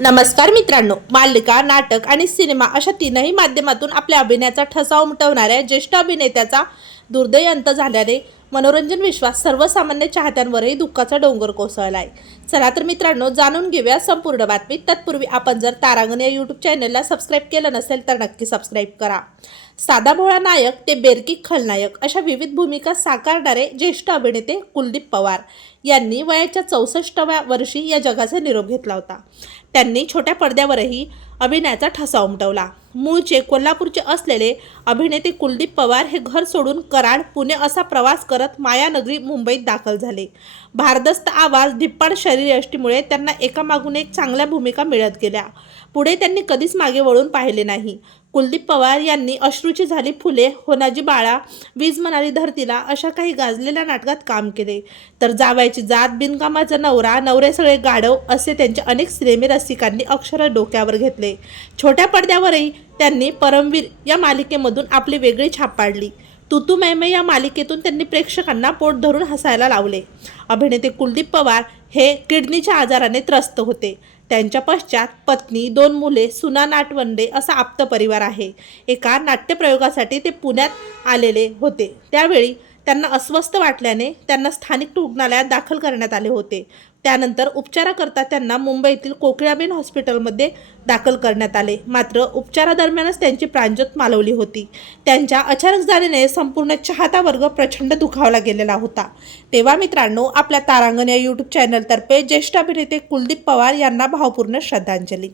नमस्कार मित्रांनो मालिका नाटक आणि सिनेमा अशा तीनही माध्यमातून आपल्या अभिनयाचा ठसा उमटवणाऱ्या ज्येष्ठ अभिनेत्याचा दुर्दैव अंत झाल्याने मनोरंजन विश्वास सर्वसामान्य चाहत्यांवरही दुःखाचा डोंगर कोसळला आहे चला तर मित्रांनो जाणून घेऊया संपूर्ण बातमी. तत्पूर्वी आपण जर तारांगण या यूट्यूब चॅनलला सबस्क्राईब केलं नसेल तर नक्की सबस्क्राईब करा. साधा भोळा नायक ते बेरकी खलनायक अशा विविध भूमिका साकारणारे ज्येष्ठ अभिनेते कुलदीप पवार यांनी वयाच्या चौसष्टव्या वर्षी या जगाचा निरोप घेतला होता. त्यांनी छोट्या पडद्यावरही अभिनयाचा ठसा उमटवला. मूळचे कोल्हापूरचे असलेले अभिनेते कुलदीप पवार हे घर सोडून कराड पुणे असा प्रवास करत मायानगरी मुंबईत दाखल झाले. भारदस्त आवाज धिप्पाड शरीरयष्टीमुळे त्यांना एकामागून एक चांगल्या भूमिका मिळत गेल्या. पुढे त्यांनी कधीच मागे वळून पाहिले नाही. कुलदीप पवार यांनी अश्रूची झाली फुले होनाजी बाळा वीज म्हणाली धरतीला अशा काही गाजलेल्या नाटकात काम केले. तर जावायची जात बिनकामाचा नवरा नवरे सगळे गाढव असे त्यांचे अनेक सिनेमे रसिकांनी अक्षर डोक्यावर घेतले. छोट्या पडद्यावरही त्यांनी परमवीर या मालिकेमधून आपली वेगळी छाप पाडली. तुतू मैमे या मालिकेतून त्यांनी प्रेक्षकांना पोट धरून हसायला लावले. अभिनेते कुलदीप पवार हे किडनीच्या आजाराने त्रस्त होते. त्यांच्या पश्चात पत्नी दोन मुले सुना नाटवंडे असा आप्त परिवार आहे. एका नाट्यप्रयोगासाठी ते पुण्यात आलेले होते. त्यावेळी त्यांना अस्वस्थ वाटल्याने त्यांना स्थानिक रुग्णालयात दाखल करण्यात आले होते. त्यानंतर उपचाराकरता त्यांना मुंबईतील कोकिळाबेन हॉस्पिटलमध्ये दाखल करण्यात आले. मात्र उपचारादरम्यानच त्यांची प्राणज्योत मालवली होती. त्यांच्या अचानक जाण्याने संपूर्ण चाहता वर्ग प्रचंड दुखावला गेलेला होता. तेव्हा मित्रांनो आपल्या तारांगण या यूट्यूब चॅनलतर्फे ज्येष्ठ अभिनेते कुलदीप पवार यांना भावपूर्ण श्रद्धांजली.